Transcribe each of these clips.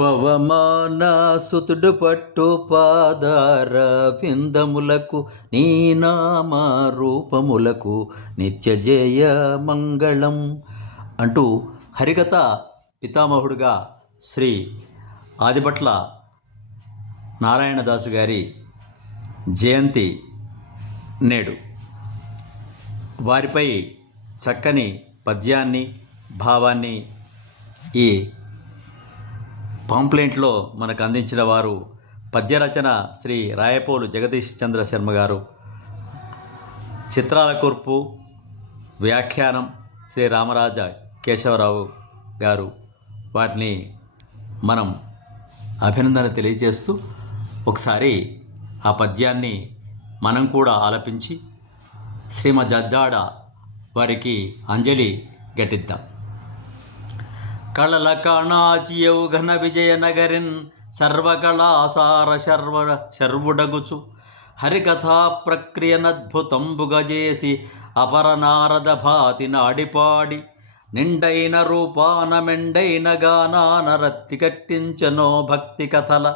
పవమాన సుతుడు పట్టు పాదార విందములకు నీ నామ రూపములకు నిత్య జయ మంగళం అంటూ హరికథ పితామహుడుగా శ్రీ ఆదిభట్ల నారాయణదాసు గారి జయంతి నేడు. వారిపై చక్కని పద్యాన్ని భావాన్ని ఈ పాంప్లెంట్లో మనకు అందించిన వారు పద్యరచన శ్రీ రాయపోలు జగదీష్ చంద్ర శర్మ గారు. చిత్రాల కూర్పు వ్యాఖ్యానం శ్రీ రామరాజ కేశవరావు గారు. వాటిని మనం అభినందన తెలియజేస్తూ ఒకసారి ఆ పద్యాన్ని మనం కూడా ఆలపించి శ్రీమ జజ్జాడ వారికి అంజలి ఘటిద్దాం. కళల కాణాచియౌ ఘన విజయనగరిన్ సర్వకళాసార శర్వ శర్వుడగుచు హరికథా ప్రక్రియనద్భుతంబుగజేసి అపరనారద భాతి నాడిపాడి నిండైన రూపాన మెండైన గానాన రత్తి కట్టించనో భక్తి కథల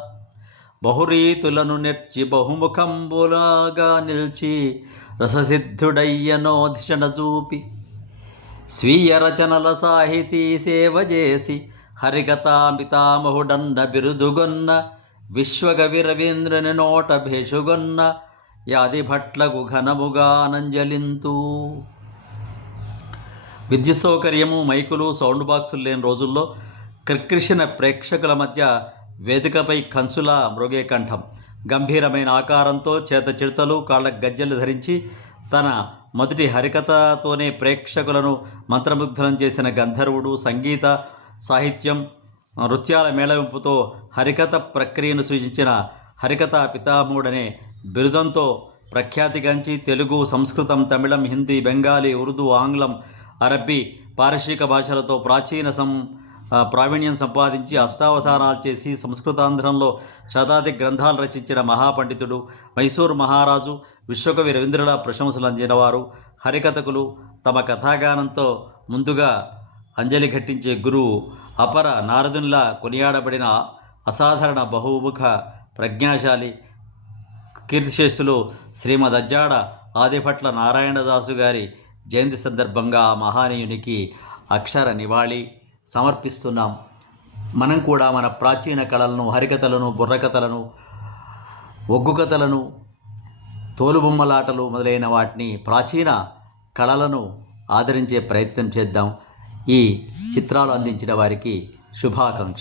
బహురీతులను నెర్చి బహుముఖంబులాగా నిల్చి రససిద్ధుడయ్యనో దిశన చూపి స్వీయ రచనల సాహితీ సేవ చేసి హరికథామితామహుడన్న బిరుదుగొన్న విశ్వకవి రవీంద్రుని నోట భేషుగొన్న యాది భట్లకు ఘనముగానంజలింతూ విద్యుత్ సౌకర్యము మైకులు సౌండ్ బాక్సులు లేని రోజుల్లో క్రికృషణ ప్రేక్షకుల మధ్య వేదికపై కంచుల మృగే కంఠం. గంభీరమైన ఆకారంతో చేత చిడతలు కాళ్ళ గజ్జెలు ధరించి తన మొదటి హరికథతోనే ప్రేక్షకులను మంత్రముగ్ధనం చేసిన గంధర్వుడు సంగీత సాహిత్యం నృత్యాల మేళవింపుతో హరికథ ప్రక్రియను సూచించిన హరికథ పితామహుడనే బిరుదంతో ప్రఖ్యాతిగాంచి తెలుగు సంస్కృతం తమిళం హిందీ బెంగాలీ ఉర్దూ ఆంగ్లం అరబ్బీ పారశీక భాషలతో ప్రాచీన సం ప్రావీణ్యం సంపాదించి అష్టావధానాలు చేసి సంస్కృతాంధ్రంలో శతాధిక గ్రంథాలు రచించిన మహాపండితుడు మైసూరు మహారాజు. విశ్వకవి రవీంద్రలా ప్రశంసలు అందినవారు హరికథకులు తమ కథాగానంతో ముందుగా అంజలి ఘట్టించే గురువు అపర నారదునిలా కొనియాడబడిన అసాధారణ బహుముఖ ప్రజ్ఞాశాలి కీర్తిశేషులు శ్రీమద్ అజ్జాడ ఆదిభట్ల నారాయణదాసు గారి జయంతి సందర్భంగా ఆ మహానీయునికి అక్షర నివాళి సమర్పిస్తున్నాం. మనం కూడా మన ప్రాచీన కళలను హరికథలను బుర్రకథలను ఒగ్గు కథలను తోలుబొమ్మలాటలు మొదలైన వాటిని ప్రాచీన కళలను ఆదరించే ప్రయత్నం చేద్దాం. ఈ చిత్రాలు అందించిన వారికి శుభాకాంక్ష